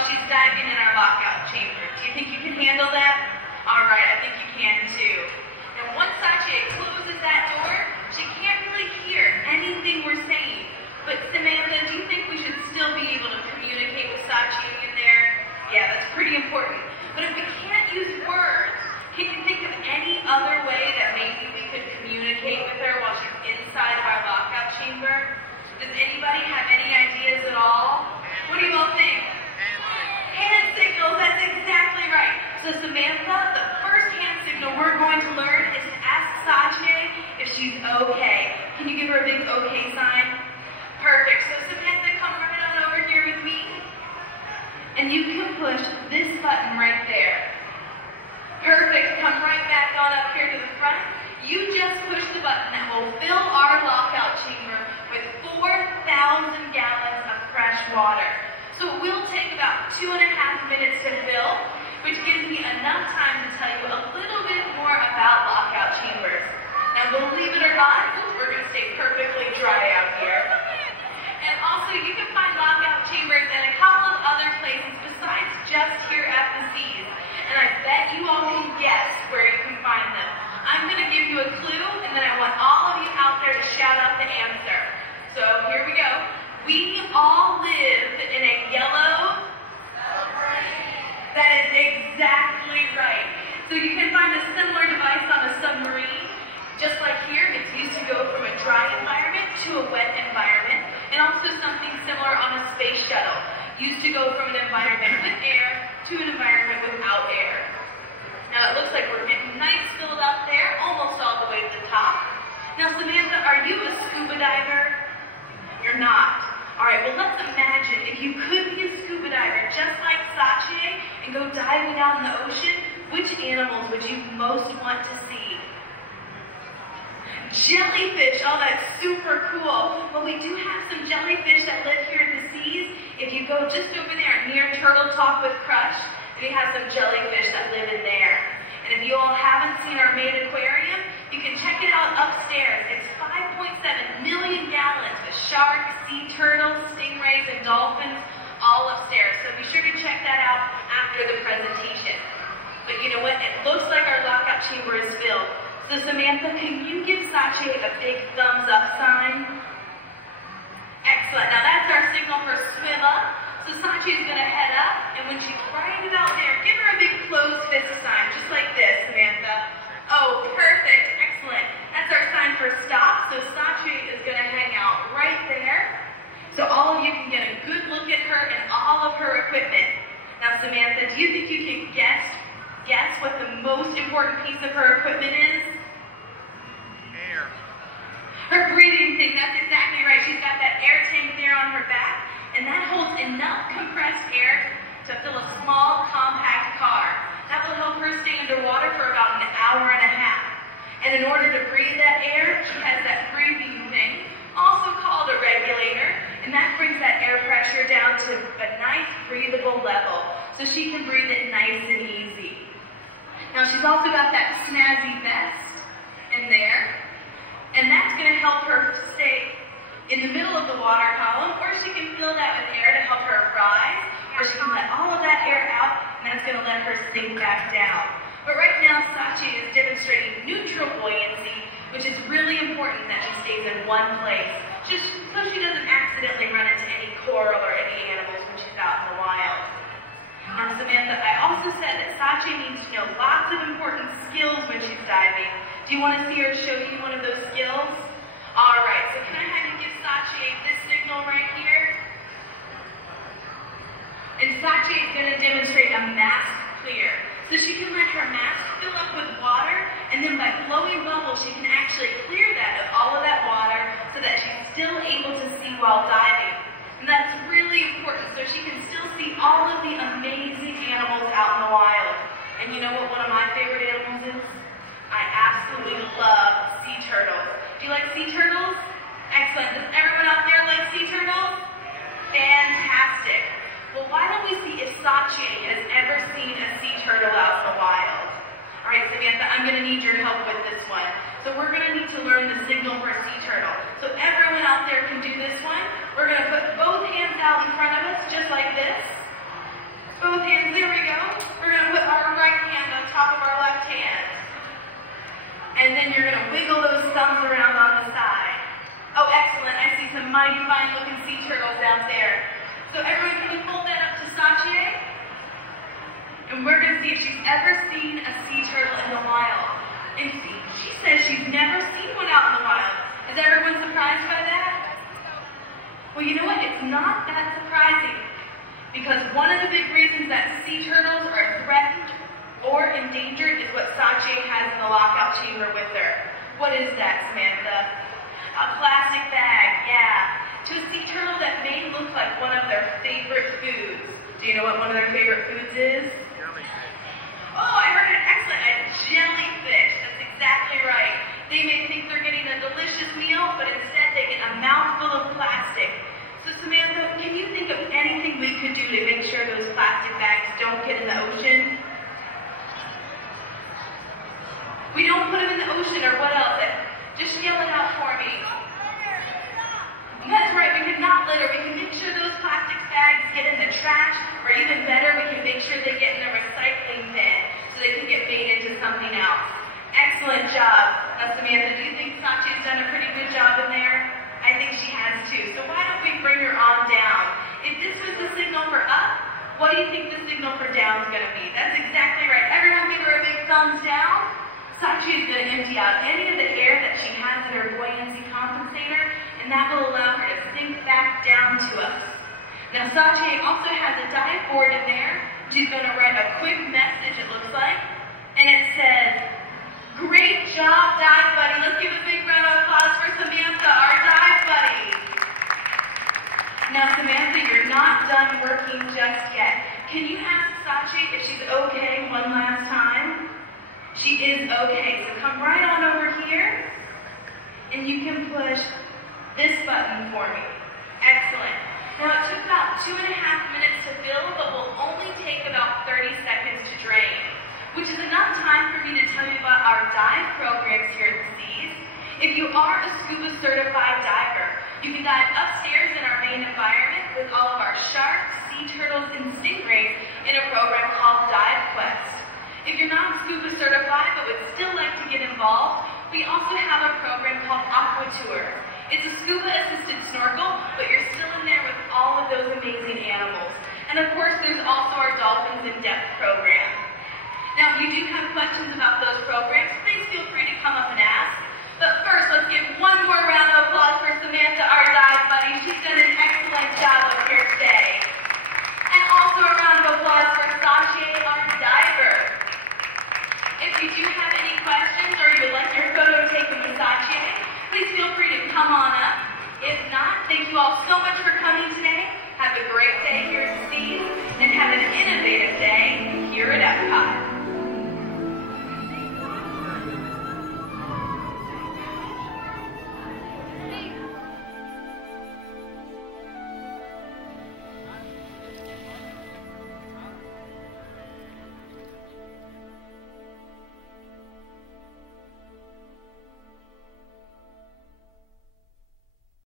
while she's diving in our lockout chamber. Do you think you can handle that? All right, I think you can too. And once Sachi closes that door, she can't really hear anything we're saying. But Samantha, do you think we should still be able to communicate with Sachi in there? Yeah, that's pretty important. But if we can't use words, can you think of any other way that maybe we could communicate with her while she's inside of our lockout chamber? Does anybody have any ideas at all? What do you all think? Hand signals, that's exactly right. So Samantha, the first hand signal we're going to learn is to ask Sachi if she's okay. Can you give her a big okay sign? Perfect. So Samantha, come right on over here with me. And you can push this button right there. Perfect. Come right back on up here to the front. You just push the button that will fill our lockout chamber with 4,000 gallons of fresh water. So it will take about 2.5 minutes to fill, which gives me enough time to tell you a little bit more about lockout chambers. Now, believe it or not, we're going to stay perfectly dry out here. And also, you can find lockout chambers in a couple of other places besides just here at the Seas. And I bet you all can guess where you can find them. I'm going to give you a clue, and then I want all of you out there to shout out the answer. So here we go. We all live in a yellow submarine. That is exactly right. So you can find a similar device on a submarine. Just like here, it's used to go from a dry environment to a wet environment, and also something similar on a space shuttle, used to go from an environment with air to an environment without air. Now it looks like we're getting nice filled up there, almost all the way to the top. Now Samantha, are you a scuba diver? You're not. All right, well let's imagine if you could be a scuba diver just like Sachi and go diving out in the ocean, which animals would you most want to see? Jellyfish, oh that's super cool. Well, we do have some jellyfish that live here in the Seas. If you go just over there near Turtle Talk with Crush, we have some jellyfish that live in there. And if you all haven't seen our main aquarium, you can check it out upstairs. It's 5.7 million gallons with sharks, sea turtles, stingrays, and dolphins all upstairs. So be sure to check that out after the presentation. But you know what? It looks like our lockout chamber is filled. So Samantha, can you give Sachi a big thumbs up sign? Excellent. Now that's our signal for swim up. So Sachi is going to head up, and when she's right about there, give her a big closed fist sign, just like this, Samantha. Oh, perfect. Excellent. That's our sign for stop. So Sachi is going to hang out right there. So all of you can get a good look at her and all of her equipment. Now Samantha, do you think you can guess what the most important piece of her equipment is? Air. Her breathing thing, that's exactly right. She's got that air tank there on her back, and that holds enough compressed air to fill a small, compact car. That will help her stay underwater for about an hour and a half. And in order to breathe that air, she has that breathing thing, also called a regulator, and that brings that air pressure down to a nice, breathable level, so she can breathe it nice and easy. Now she's also got that snazzy vest in there, and that's going to help her stay in the middle of the water column, or she can fill that with air to help her rise, or she can let all of that air out, and that's going to let her sink back down. But right now, Sachi is demonstrating neutral buoyancy, which is really important that she stays in one place, just so she doesn't accidentally run into any coral or any animals when she's out in the wild. Now, Samantha, I also said that Sachi needs to know lots of important skills when she's diving. Do you want to see her show you one of those skills? All right, so can I have you give Sachi this signal right here? And Sachi is going to demonstrate a mask clear. So she can let her mask fill up with water, and then by blowing bubbles, she can actually clear that of all of that water so that she's still able to see while diving. And that's really important, so she can still see all of the amazing animals out in the wild. And you know what one of my favorite animals is? I absolutely love sea turtles. Do you like sea turtles? Excellent. Does everyone out there like sea turtles? Fantastic. Well, why don't we see if Sachi has ever seen a sea turtle out in the wild? All right, Samantha, I'm going to need your help with this one. So we're going to need to learn the signal for a sea turtle. So everyone out there can do this one. We're going to put both hands out in front of us, just like this. hands, there we go. We're going to put our right hand on top of our left hand. And then you're going to wiggle those thumbs around on the side. Oh, excellent. I see some mighty fine looking sea turtles down there. So everyone, can you hold that up to Sachi? And we're going to see if she's ever seen a sea turtle in the wild. And see, she says she's never seen one out in the wild. Is everyone surprised by that? Well, you know what? It's not that surprising. Because one of the big reasons that sea turtles are threatened or endangered is what Sachi has in the lockout chamber with her. What is that, Samantha? A plastic bag, yeah. To a sea turtle that may look like one of their favorite foods. Do you know what one of their favorite foods is? Jellyfish. Oh, I heard it. Excellent. A jellyfish. That's exactly right. They may think they're getting a delicious meal, but instead they get a mouthful of plastic. So Samantha, can you think of anything we could do to make sure those plastic bags don't get in the ocean? We don't put them in the ocean, or what else? Just yell it out for me. That's right, we can not litter. We can make sure those plastic bags get in the trash, or even better, we can make sure they get in the recycling bin so they can get made into something else. Excellent job. Now, Samantha, do you think Sachi's done a pretty good job in there? I think she has too. So why don't we bring her on down? If this was the signal for up, what do you think the signal for down is going to be? That's exactly right. Everyone give her a big thumbs down. Sachi is going to empty out any of the air that she has in her buoyancy compensator, and that will allow her to sink back down to us. Now, Sachi also has a dive board in there. She's going to write a quick message, it looks like, and it says, "Great job, dive buddy." Let's give a big round of applause for Samantha, our dive buddy. Now, Samantha, you're not done working just yet. Can you ask Sachi if she's okay one last time? She is okay, so come right on over here, and you can push this button for me. Excellent. Now, it took about 2.5 minutes to fill, but will only take about 30 seconds to drain, which is enough time for me to tell you about our dive programs here at the Seas. If you are a scuba certified diver, you can dive upstairs in our main environment with all of our sharks, sea turtles, and stingrays in a program called Dive Quest. If you're not scuba certified but would still like to get involved, we also have a program called Aqua Tour. It's a scuba-assisted snorkel, but you're still in there with all of those amazing animals. And of course, there's also our Dolphins in Depth program. Now, if you do have questions about those programs, please feel free to come up and ask. But first, let's give one more round of applause for Samantha, our dive buddy. She's done an excellent job up here today. And also a round of applause for Sachi, our diver. If you do have any questions or you would like your photo taken with Sachi, please feel free to come on up. If not, thank you all so much for